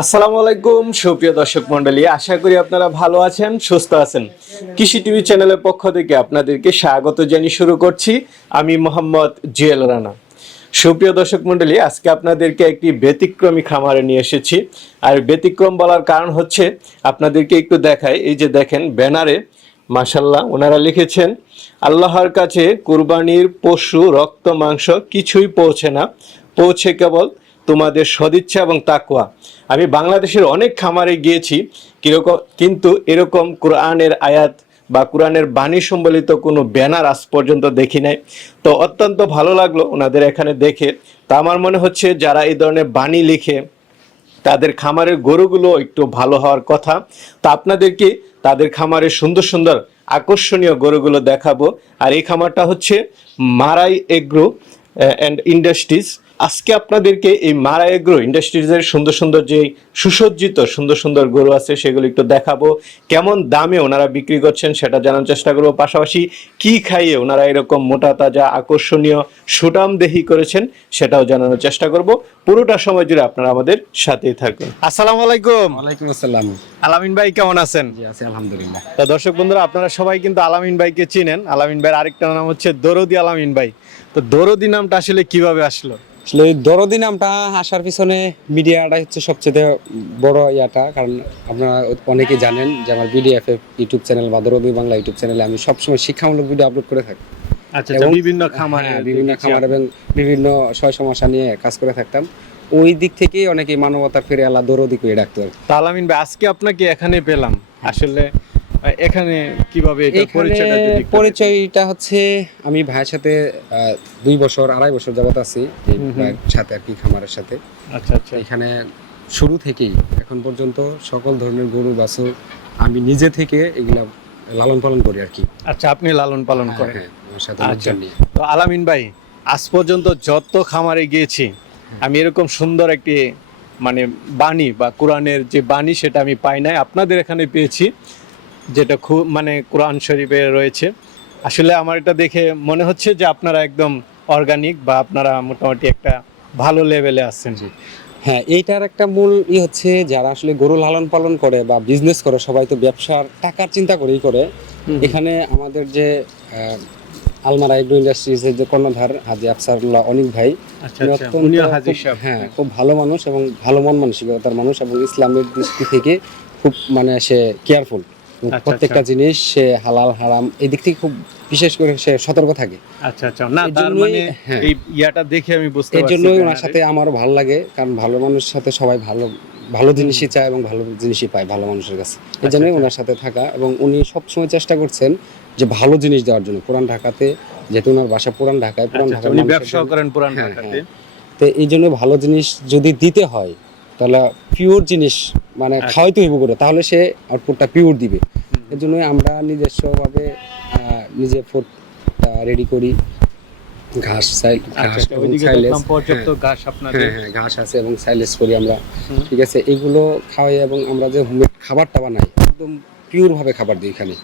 আসসালামু আলাইকুম, সুপ্রিয় দর্শক মন্ডলী আশা করি আপনারা ভালো আছেন, সুস্থ আছেন। কৃষি টিভি চ্যানেলের পক্ষ থেকে আপনাদেরকে স্বাগত জানিয়ে শুরু করছি। আমি মোহাম্মদ জুয়েল রানা। সুপ্রিয় দর্শক মন্ডলী আজকে আপনাদেরকে একটি ব্যতিক্রমী খামারে নিয়ে এসেছি। আর ব্যতিক্রম বলার কারণ হচ্ছে, আপনাদেরকে একটু দেখায় এই যে দেখেন, ব্যানারে মাসাল্লাহ ওনারা লিখেছেন, আল্লাহর কাছে কুরবানির পশু, রক্ত, মাংস কিছুই পৌঁছে না। পৌঁছে কেবল তোমাদের সদিচ্ছা এবং তাকুয়া আমি বাংলাদেশের অনেক খামারে গিয়েছি, কীরকম কিন্তু এরকম কোরআনের আয়াত বা কোরআনের বাণী সম্বলিত কোনো ব্যানার আজ পর্যন্ত দেখি নাই। তো অত্যন্ত ভালো লাগল ওনাদের এখানে দেখে। তা আমার মনে হচ্ছে যারা এই ধরনের বাণী লিখে তাদের খামারের গরুগুলো একটু ভালো হওয়ার কথা, তা আপনাদেরকে তাদের খামারের সুন্দর সুন্দর আকর্ষণীয় গরুগুলো দেখাবো। আর এই খামারটা হচ্ছে মারাই এগ্রো অ্যান্ড ইন্ডাস্ট্রিজ আজকে আপনাদেরকে এই মারা এগ্রো ইন্ডাস্ট্রিজের সুন্দর সুন্দর যে সুসজ্জিত সুন্দর সুন্দর গরু আছে সেগুলো একটু দেখাবো। কেমন দামে ওনারা বিক্রি করছেন সেটা জানার চেষ্টা করব। পাশাপাশি কি খাইয়ে ওনারা এরকম মোটা তাজা আকর্ষণীয় সুটাম দেহি করেছেন সেটাও জানানোর চেষ্টা করব। পুরোটা সময় জুড়ে আপনারা আমাদের সাথেই থাকবেন আসসালামু আলাইকুম। ওয়ালাইকুম আসসালাম। আলামিন ভাই কেমন আছেন? জি আছি আলহামদুলিল্লাহ। তো দর্শক বন্ধুরা আপনারা সবাই কিন্তু আলামিন ভাইকে চিনেন। আলামিন ভাইয়ের আরেকটা নাম হচ্ছে দরদি আলামিন ভাই। তো দরদি নামটা আসলে কীভাবে আসলো? আসলে দরদি নামটা আসার পিছনে মিডিয়াটা হচ্ছে সবচেয়ে বড় ইয়াটা কারণ আপনারা অনেকেই জানেন যে আমার বিডিএফ ইউটিউব চ্যানেল বা দরদি বাংলা ইউটিউব চ্যানেলে আমি সবসময় শিক্ষামূলক ভিডিও আপলোড করে থাকি। আচ্ছা বিভিন্ন খামারে হ্যাঁ, বিভিন্ন খামার এবং বিভিন্ন সয় সমস্যা নিয়ে কাজ করে থাকতাম। ওই দিক থেকেই অনেকে মানবতার ফিরে আল্লাহ দরদি করে ডাকতো আর কি। তো আলামিন ভাই আজকে আপনাকে এখানে পেলাম। আসলে এখানে কীভাবে পরিচয়টা হচ্ছে আমি ভাইয়ের সাথে দুই বছর আড়াই বছর যাবত আছি সাথে আর কি খামারের সাথে। আচ্ছা আচ্ছা। এখানে শুরু থেকেই এখন পর্যন্ত সকল ধরনের গরু বাছুর আমি নিজে থেকে এগুলা লালন পালন করি আর কি। আচ্ছা আপনি লালন পালন করেন? হ্যাঁ, আচ্ছা। তো আলামিন ভাই আজ পর্যন্ত যত খামারে গিয়েছি আমি এরকম সুন্দর একটি মানে বাণী বা কোরআনের যে বাণী সেটা আমি পাই নাই। আপনাদের এখানে পেয়েছি। যেটা খুব মানে কোরআন শরীফে রয়েছে। আসলে আমার এটা দেখে মনে হচ্ছে যে আপনারা একদম অর্গানিক বা আপনারা মোটামুটি একটা ভালো লেভেলে আছেন। হ্যাঁ এইটার একটা মূল ই হচ্ছে যারা আসলে গরু লালন পালন করে বা বিজনেস করে সবাই তো ব্যবসার টাকার চিন্তা করেই করে। এখানে আমাদের যে আলমারা এগ্রো ইন্ডাস্ট্রিজের যে কর্ণধার হাজি আফসারুল্লাহ অনিক ভাই আচ্ছা আচ্ছা হ্যাঁ খুব ভালো মানুষ এবং ভালো মন মানসিকতার মানুষ এবং ইসলামের দৃষ্টি থেকে খুব মানে সে কেয়ারফুল প্রত্যেকটা জিনিস সে হালাল হারাম এই দিক থেকে খুব বিশেষ করে সে সতর্ক থাকে। আচ্ছা আচ্ছা। না তার মানে হ্যাঁ। এই ইয়াটা দেখে আমি বুঝতে এর পারছি জন্যই ওনার সাথে আমারও ভালো লাগে কারণ ভালো মানুষের সাথে সবাই ভালো ভালো জিনিসই চায় এবং ভালো জিনিসই পায় ভালো মানুষের কাছে। এই জন্যই আচ্ছা। ওনার সাথে থাকা এবং উনি সবসময় চেষ্টা করছেন যে ভালো জিনিস দেওয়ার জন্য। পুরান ঢাকাতে যেহেতু ওনার বাসা পুরান ঢাকায় পুরান আচ্ছা, আচ্ছা, উনি জন্য- করেন পুরান হ্যাঁ, ঢাকাতে। তো এই জন্য ভালো জিনিস যদি দিতে হয় তাহলে পিওর জিনিস মানে আচ্ছা। খাওয়াইতে হইব করে তাহলে সে আউটপুটটা পিওর দিবে। এর জন্য আমরা নিজস্বভাবে নিজে ফুডটা রেডি করি। ঘাস আচ্ছা ঘাস আচ্ছা, পর্যাপ্ত ঘাস আপনাদের। হ্যাঁ হ্যাঁ ঘাস আছে এবং সাইলেজ করি আমরা। ঠিক আছে এগুলো খাওয়াই এবং আমরা যে হোমমেড খাবারটা বানাই একদম পিওর ভাবে খাবার দিই এখানে।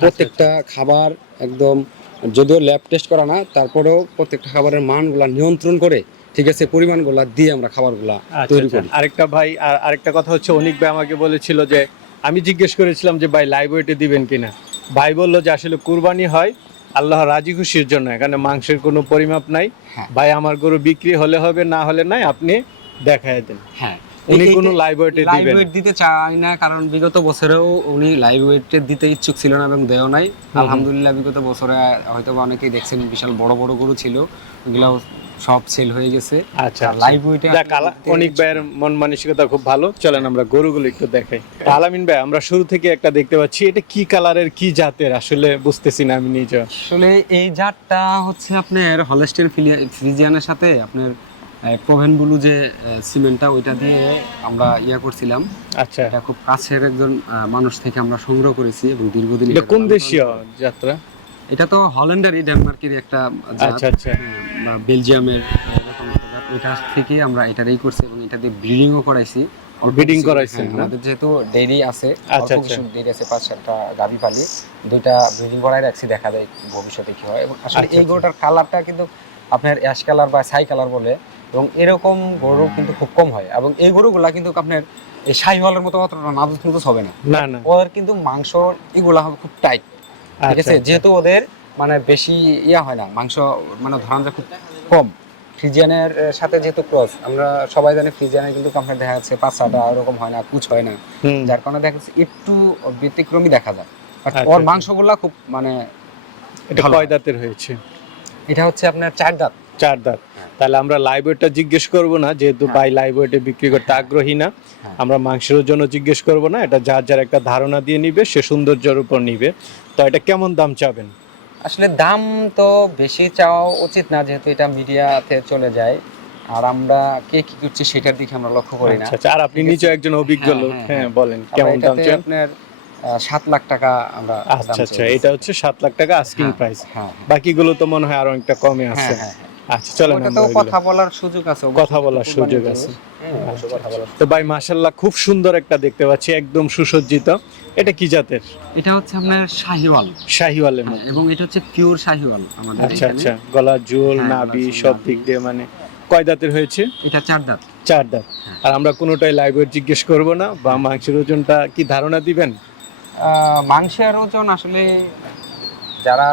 প্রত্যেকটা খাবার একদম যদিও ল্যাব টেস্ট করা না তারপরেও প্রত্যেকটা খাবারের মানগুলা নিয়ন্ত্রণ করে ঠিক আছে পরিমাণগুলা দিয়ে আমরা খাবারগুলা আচ্ছা, তৈরি আচ্ছা। করি। আরেকটা ভাই আর আরেকটা কথা হচ্ছে অনিক ভাই আমাকে বলেছিল যে আমি জিজ্ঞেস করেছিলাম যে ভাই লাইভ ওয়েটে দিবেন কিনা? ভাই বলল যে আসলে কুরবানি হয় আল্লাহ রাজি খুশির জন্য এখানে মাংসের কোনো পরিমাপ নাই। হ্যাঁ। ভাই আমার গরু বিক্রি হলে হবে না হলে নাই আপনি দেখায় দেন। হ্যাঁ। উনি কোনো লাইভ ওয়েটে দিবেন ওয়েট দিতে চায় না কারণ বিগত বছরেও উনি লাইভ ওয়েটে দিতে ইচ্ছুক ছিল না এবং দেও নাই। আলহামদুলিল্লাহ বিগত বছরে হয়তো অনেকেই দেখছেন বিশাল বড় বড় গরু ছিল। ওগুলো সব সেল হয়ে গেছে। আচ্ছা লাইভ আলা- অনিক ভাইয়ের মন মানসিকতা খুব ভালো। চলেন আমরা গরুগুলো একটু দেখাই। আলামিন ভাই আমরা শুরু থেকে একটা দেখতে পাচ্ছি এটা কি কালারের কি জাতের? আসলে বুঝতেছি না আমি নিজে আসলে এই জাতটা হচ্ছে আপনার হলস্টেন ফ্রিজিয়ানের সাথে আপনার প্রভেন ব্লু যে সিমেন্টটা ওইটা দিয়ে আমরা ইয়া করছিলাম। আচ্ছা। এটা খুব কাছের একজন মানুষ থেকে আমরা সংগ্রহ করেছি এবং দীর্ঘদিন এটা এটা কোন দেশীয় যাত্রা? এটা তো হল্যান্ডারই ডেনমার্কের একটা আচ্ছা আচ্ছা। হ্যাঁ, বা বেলজিয়ামের এরকম একটা জাত। ওইটা থেকে আমরা এটার এই করছি এবং এটা দিয়ে ব্রিডিংও করাইছি। কিছু- করাইছেন, হ্যাঁ, আমাদের যেহেতু ডেইরি আছে আচ্ছা, আচ্ছা। ডেইরি আছে পাঁচ সাতটা গাভী পালি দুইটা ব্রিডিং করাই রাখছি দেখা যায় ভবিষ্যতে কি হয়। এবং আসলে আচ্ছা, এই আচ্ছা। গরুটার কালারটা কিন্তু আপনার অ্যাশ কালার বা ছাই কালার বলে এবং এরকম গরু কিন্তু খুব কম হয়। এবং এই গরুগুলা কিন্তু আপনার এই শাহিওয়ালের মতো অতটা নাদুস নুদুস হবে না। না না। ওদের কিন্তু মাংস এগুলা হবে খুব টাইট ঠিক আচ্ছা, আছে যেহেতু ওদের মানে বেশি ইয়া হয় না মাংস মানে ধরান খুব কম। ফ্রিজিয়ানের সাথে যেহেতু ক্রস আমরা সবাই জানি ফ্রিজিয়ানের কিন্তু আপনার দেখা যাচ্ছে পাঁচটা ওরকম হয় না কুচ হয় না। যার কারণে দেখা যাচ্ছে একটু ব্যতিক্রমী দেখা যায়। আচ্ছা, ওর আচ্ছা। মাংসগুলা খুব মানে এটা কয় দাঁতের হয়েছে? এটা হচ্ছে আপনার চার দাঁত। চার দাঁত। হ্যাঁ। তাহলে আমরা লাইভ ওয়েটটা জিজ্ঞেস করব না যেহেতু হ্যাঁ। ভাই লাইভ বিক্রি করতে আগ্রহী না হ্যাঁ। আমরা মাংসের জন্য জিজ্ঞেস করব না এটা যার যার একটা ধারণা দিয়ে নিবে সে সৌন্দর্যের উপর নিবে। তো এটা কেমন দাম চাবেন? আসলে দাম তো বেশি চাওয়া উচিত না যেহেতু এটা মিডিয়াতে চলে যায়। আর আমরা কে কি করছি সেটার দিকে আমরা লক্ষ্য করি না। আচ্ছা আচ্ছা আর আপনি নিজে একজন অভিজ্ঞ হ্যাঁ, লোক। হ্যাঁ, হ্যাঁ হ্যাঁ। বলেন কেমন দাম চান? আপনার সাত লাখ টাকা আমরা আচ্ছা আচ্ছা এটা হচ্ছে সাত লাখ টাকা আস্কিং প্রাইস হ্যাঁ বাকিগুলো তো মনে হয় আরও একটা কমে আছে হ্যাঁ। আচ্ছা চলেন আমরা ওটাতেও কথা বলার সুযোগ আছে কথা বলার সুযোগ আছে। হ্যাঁ, কথা বলার তো ভাই মাশাল্লাহ খুব সুন্দর একটা দেখতে পাচ্ছি একদম সুসজ্জিত। এটা কি জাতের? এটা হচ্ছে আপনার শাহিওয়াল। শাহিওয়ালের হ্যাঁ, মতো এবং এটা হচ্ছে পিওর শাহিওয়াল আমাদের আচ্ছা আচ্ছা গলা জুল হ্যাঁ, নাভি সব দিক দিয়ে মানে কয় দাঁতের হয়েছে? এটা চার দাঁত। চার দাঁত। আর আমরা কোনোটাই লাইভ জিজ্ঞেস করব না বা মাংসের ওজনটা কি ধারণা দিবেন? আহ, মাংসের ওজন আসলে যারা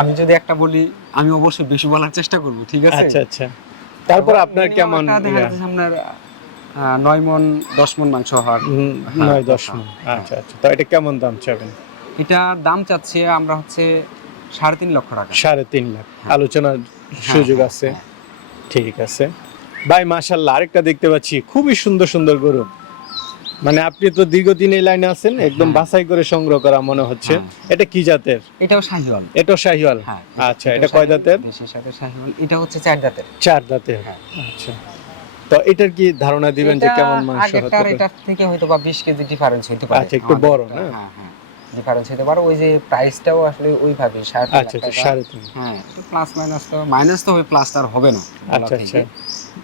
আমি যদি একটা বলি আমি অবশ্যই বেশি বলার চেষ্টা করব ঠিক আছে? আচ্ছা আচ্ছা। তারপর আপনার কেমন আপনার নয় মন দশ মন মাংস হওয়ার হ্যাঁ, নয় দশ। হ্যাঁ। আচ্ছা আচ্ছা। তো এটা কেমন দাম চাবেন? এটার দাম চাচ্ছে আমরা হচ্ছে সাড়ে তিন লক্ষ টাকা। সাড়ে তিন লাখ। হ্যাঁ। আলোচনার হ্যাঁ, সুযোগ আছে। ঠিক আছে। ভাই মাশাল্লাহ আরেকটা দেখতে পাচ্ছি। খুবই সুন্দর সুন্দর গরু। মানে আপনি তো দীর্ঘদিন এই লাইনে আছেন একদম। বাছাই করে সংগ্রহ করা মনে হচ্ছে। এটা কি জাতের? এটাও শাহিওয়াল। এটাও শাহিওয়াল? হ্যাঁ। আচ্ছা এটা কয় দাঁতের শাহিওয়াল এটা হচ্ছে চার দাঁতের চার দাঁতের হ্যাঁ। আচ্ছা। তো এটার কি ধারণা দিবেন যে কেমন মাংস হতে পারে? এটার থেকে হয়তো বা 20 কেজি ডিফারেন্স হতে পারে। আচ্ছা, একটু বড়, না? হ্যাঁ হ্যাঁ। ডিফারেন্স হতে পারে। ওই যে প্রাইসটাও আসলে ওইভাবে সাড়ে আচ্ছা আচ্ছা টাকা। সাড়ে হ্যাঁ একটু প্লাস মাইনাস তো মাইনাস তো হবে প্লাস তার হবে না। আচ্ছা আচ্ছা।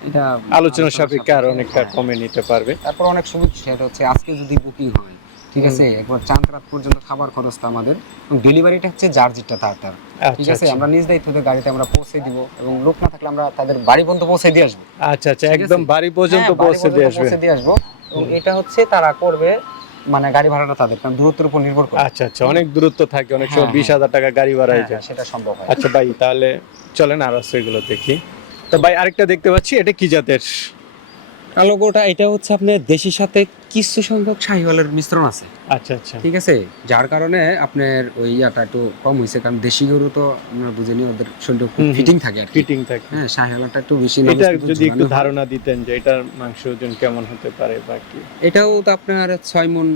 এটা আলোচনা সাপেক্ষে আর অনেকটা হ্যাঁ। কমে নিতে পারবে। তারপর অনেক সুবিধা সেটা হচ্ছে আজকে যদি বুকিং হয় ঠিক আছে? একবার চাঁদ রাত পর্যন্ত খাবার খরচটা আমাদের। ডেলিভারিটা হচ্ছে যার যেটা তার তার ঠিক আচ্ছা আছে? আচ্ছা। আমরা নিজ দায়িত্বে গাড়িতে আমরা পৌঁছে দিব এবং লোক না থাকলে আমরা তাদের বাড়ি পর্যন্ত পৌঁছে দিয়ে আসব। আচ্ছা আচ্ছা একদম বাড়ি পর্যন্ত হ্যাঁ, পৌঁছে দিয়ে আসবে। পৌঁছে দিয়ে আসব। এবং এটা হচ্ছে তারা করবে মানে গাড়ি ভাড়াটা তাদের কারণ দূরত্বের উপর নির্ভর করে। আচ্ছা আচ্ছা অনেক দূরত্ব থাকে অনেক সময় হ্যাঁ, বিশ হাজার টাকা গাড়ি ভাড়া হয়ে হ্যাঁ, যায়। সেটা সম্ভব হয়। আচ্ছা ভাই তাহলে চলেন আর এগুলো দেখি। তো ভাই আরেকটা দেখতে পাচ্ছি এটা কি জাতের? এটা হচ্ছে আপনার দেশির সাথে কিছু সংখ্যক শাহিওয়ালের মিশ্রণ আছে। আচ্ছা আচ্ছা। ঠিক আছে? যার কারণে আপনার ওই ইয়াটা একটু কম হয়েছে কারণ দেশি গরু তো আমরা বুঝিনি ওদের। ফিটিং থাকে আর ফিটিং থাকে। হ্যাঁ শাহিওয়ালটা একটু বেশি এটা যদি একটু ধারণা দিতেন যে এটার মাংস ওজন কেমন হতে পারে বা কি? এটাও তো আপনার ছয় মন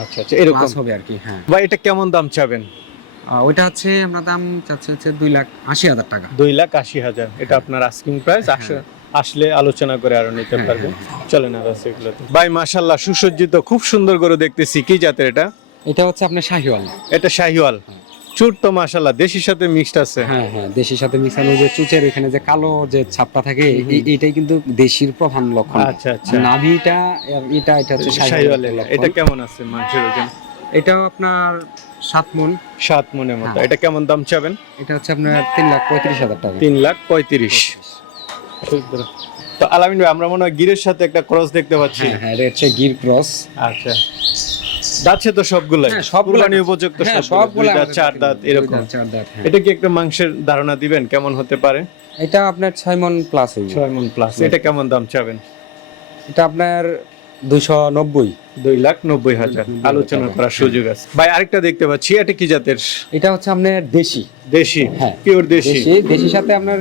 আচ্ছা আচ্ছা এরকম। হবে আর কি হ্যাঁ। ভাই এটা কেমন দাম চাবেন? ওইটা হচ্ছে আমরা দাম চাচ্ছে হচ্ছে দুই লাখ আশি হাজার টাকা। দুই লাখ আশি হাজার। এটা আপনার আস্কিং প্রাইস হ্যাঁ। আসলে আলোচনা করে আরও নিতে হ্যাঁ, পারবেন হ্যাঁ, চলেন আর ভাই মাশাল্লাহ সুসজ্জিত খুব সুন্দর করে দেখতেছি। কি জাতের এটা? এটা হচ্ছে আপনার শাহিওয়াল। এটা শাহিওয়াল। হ্যাঁ। চুট তো মাশাল্লাহ দেশির সাথে মিক্সড আছে। হ্যাঁ হ্যাঁ দেশির সাথে মিশানো যে চুচের এখানে যে কালো যে ছাপটা থাকে এইটাই কিন্তু দেশির প্রধান লক্ষণ। আচ্ছা আচ্ছা। নাভিটা এটা এটা হচ্ছে এটা এটা কেমন আছে মাংসের ওজন? এটাও আপনার সাত মন। সাত মনের মতো। হ্যাঁ। এটা কেমন দাম চাবেন? এটা হচ্ছে আপনার তিন লাখ পঁয়ত্রিশ হাজার টাকা। তিন লাখ পঁয়ত্রিশ। তো আলামিন ভাই আমরা মনে হয় গিরের সাথে একটা ক্রস দেখতে পাচ্ছি। হ্যাঁ হ্যাঁ এটা হচ্ছে গির ক্রস আচ্ছা। যাচ্ছে তো সবগুলাই। হ্যাঁ। উপযুক্ত সবগুলো চার দাঁত এরকম। চার দাঁত। এটা কি একটা মাংসের ধারণা দিবেন? কেমন হতে পারে? এটা আপনার ছয় মন প্লাস ছয় মন প্লাস এটা কেমন দাম চাবেন? এটা আপনার দুশো নব্বই। দুই লাখ নব্বই হাজার। আলোচনা করার সুযোগ আছে। ভাই আরেকটা দেখতে পাচ্ছি এটা কি জাতের? এটা হচ্ছে আপনার দেশি। দেশি? হ্যাঁ। পিওর দেশি? দেশি দেশির সাথে আপনার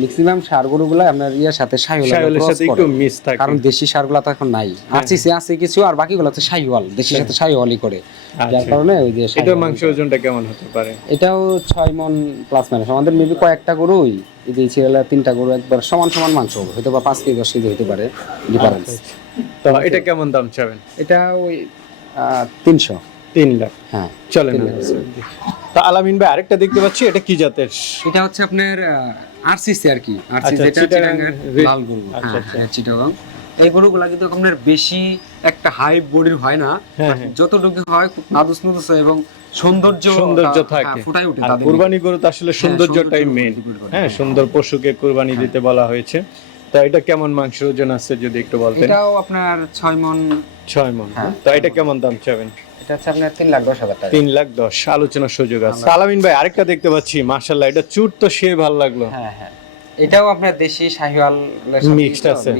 ম্যাক্সিমাম সারগুলো আপনার ইয়ার সাথে শাহিওয়াল সাথে একটু মিস থাকে। কারণ দেশি সারগুলো তো এখন নাই। আরসিসি আছে কিছু আর বাকিগুলো শাহিওয়াল দেশির সাথে শাহিওয়ালই করে। যার আচ্ছা। কারণে ওই যে এটার মাংস ওজনটা কেমন হতে পারে? এটাও ছয় মন প্লাস মাইনাস আমাদের মেবি কয়েকটা গরুই এই যে সিরিয়ালের তিনটা গরু একবার সমান সমান মাংস হবে। হয়তো বা পাঁচ কেজি দশ কেজি হতে পারে। ডিফারেন্স আচ্ছা, তো এটা কেমন দাম চাবেন? এটা ওই তিনশো। তিন লাখ। হ্যাঁ চলেন তা আলামিন ভাই আরেকটা দেখতে পাচ্ছি এটা কি জাতের? এটা হচ্ছে আপনার আরসিসি আর কি। আরসিসি আচ্ছা, এটা চিটাগাং চিটাগাংয়ের লাল গরু। আচ্ছা, হ্যাঁ আচ্ছা। হ্যাঁ, চিটাগাং। এই গরুগুলা কিন্তু আপনার বেশি একটা হাই বডির হয় না। হ্যাঁ, হ্যাঁ। যতটুকু হয় খুব নাদুস নুদুস এবং সৌন্দর্য সৌন্দর্য থাকে। ফুটাই ওঠে কুরবানি গরু তো আসলে সৌন্দর্যটাই মেন। হ্যাঁ সুন্দর পশুকে কুরবানি দিতে বলা হয়েছে। তা এটা কেমন মাংস ওজন আছে যদি একটু বলতেন? এটাও আপনার ছয় মন ছয় মন হ্যাঁ। তো এটা কেমন দাম চাবেন? এটা হচ্ছে আপনার তিন লাখ দশ হাজার টাকা। তিন লাখ দশ আলোচনার সুযোগ আছে। আলামিন ভাই আরেকটা দেখতে পাচ্ছি মার্শাল্লাহ এটা চুট তো সে ভালো লাগল। হ্যাঁ হ্যাঁ। এটাও আপনার দেশি শাহিওয়াল আছে।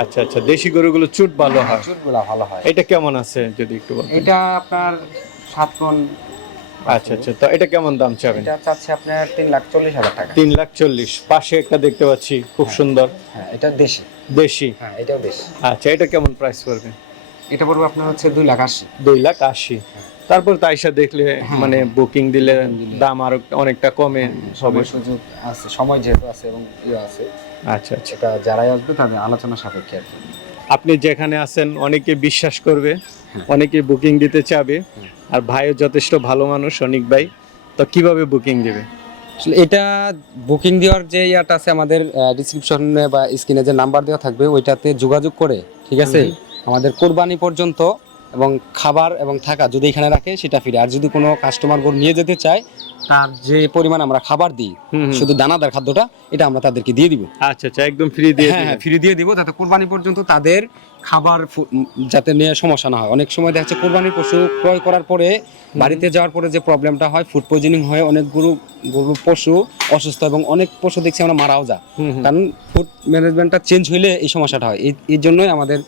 আচ্ছা আচ্ছা দেশি গরুগুলো চুট ভালো হয়। চুটগুলা ভালো হয়। এটা কেমন আছে যদি একটু বলতেন? এটা আপনার সাত মন আচ্ছা আচ্ছা। তো এটা কেমন দাম চাবেন? এটা চাচ্ছে আপনার তিন লাখ চল্লিশ হাজার টাকা। তিন লাখ চল্লিশ। পাশে একটা দেখতে পাচ্ছি খুব সুন্দর। হ্যাঁ এটা দেশি। দেশি? হ্যাঁ এটাও দেশি। আচ্ছা এটা কেমন প্রাইস পড়বে? এটা পড়বে আপনার হচ্ছে দুই লাখ আশি। দুই লাখ আশি। তারপর তাইসা দেখলে মানে বুকিং দিলে দাম আরও অনেকটা কমে। সময় সুযোগ আছে সময় যেহেতু আছে এবং ইয়ে আছে আচ্ছা আচ্ছা। সেটা যারাই আসবে তাদের আলোচনা সাপেক্ষে আর কি। আপনি যেখানে আছেন অনেকে বিশ্বাস করবে অনেকে বুকিং দিতে চাবে। আর ভাইও যথেষ্ট ভালো মানুষ অনেক ভাই। তো কীভাবে বুকিং দেবে? আসলে এটা বুকিং দেওয়ার যে ইয়াটা আছে আমাদের ডিসক্রিপশনে বা স্ক্রিনে যে নাম্বার দেওয়া থাকবে ওইটাতে যোগাযোগ করে ঠিক আছে? আমাদের কোরবানি পর্যন্ত এবং খাবার এবং থাকা যদি এখানে রাখে সেটা ফিরে আর যদি কোনো কাস্টমার নিয়ে যেতে চায় তার যে পরিমাণ আমরা খাবার দিই। শুধু দানাদার খাদ্যটা এটা আমরা তাদেরকে দিয়ে দিব। আচ্ছা আচ্ছা একদম ফ্রি দিয়ে হ্যাঁ হ্যাঁ ফ্রি দিয়ে দিব যাতে কোরবানি পর্যন্ত তাদের খাবার যাতে নিয়ে সমস্যা না হয়। অনেক সময় দেখা যাচ্ছে কোরবানির পশু ক্রয় করার পরে বাড়িতে যাওয়ার পরে যে প্রবলেমটা হয় ফুড পয়জনিং হয় অনেক গরু গরু পশু অসুস্থ এবং অনেক পশু দেখছি আমরা মারাও যা হুম, হুম। কারণ ফুড ম্যানেজমেন্টটা চেঞ্জ হইলে এই সমস্যাটা হয়। এই- জন্যই আমাদের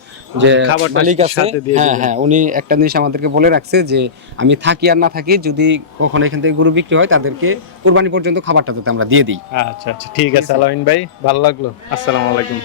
যে খাবারটা মালিক আছে হ্যাঁ হ্যাঁ উনি একটা জিনিস আমাদেরকে বলে রাখছে যে আমি থাকি আর না থাকি যদি কখনো এখান থেকে গরু বিক্রি হয় তাদেরকে কোরবানি পর্যন্ত খাবারটা যাতে আমরা দিয়ে দিই। আচ্ছা আচ্ছা ঠিক আছে, আলামিন ভাই, ভালো লাগল। আসসালামু আলাইকুম।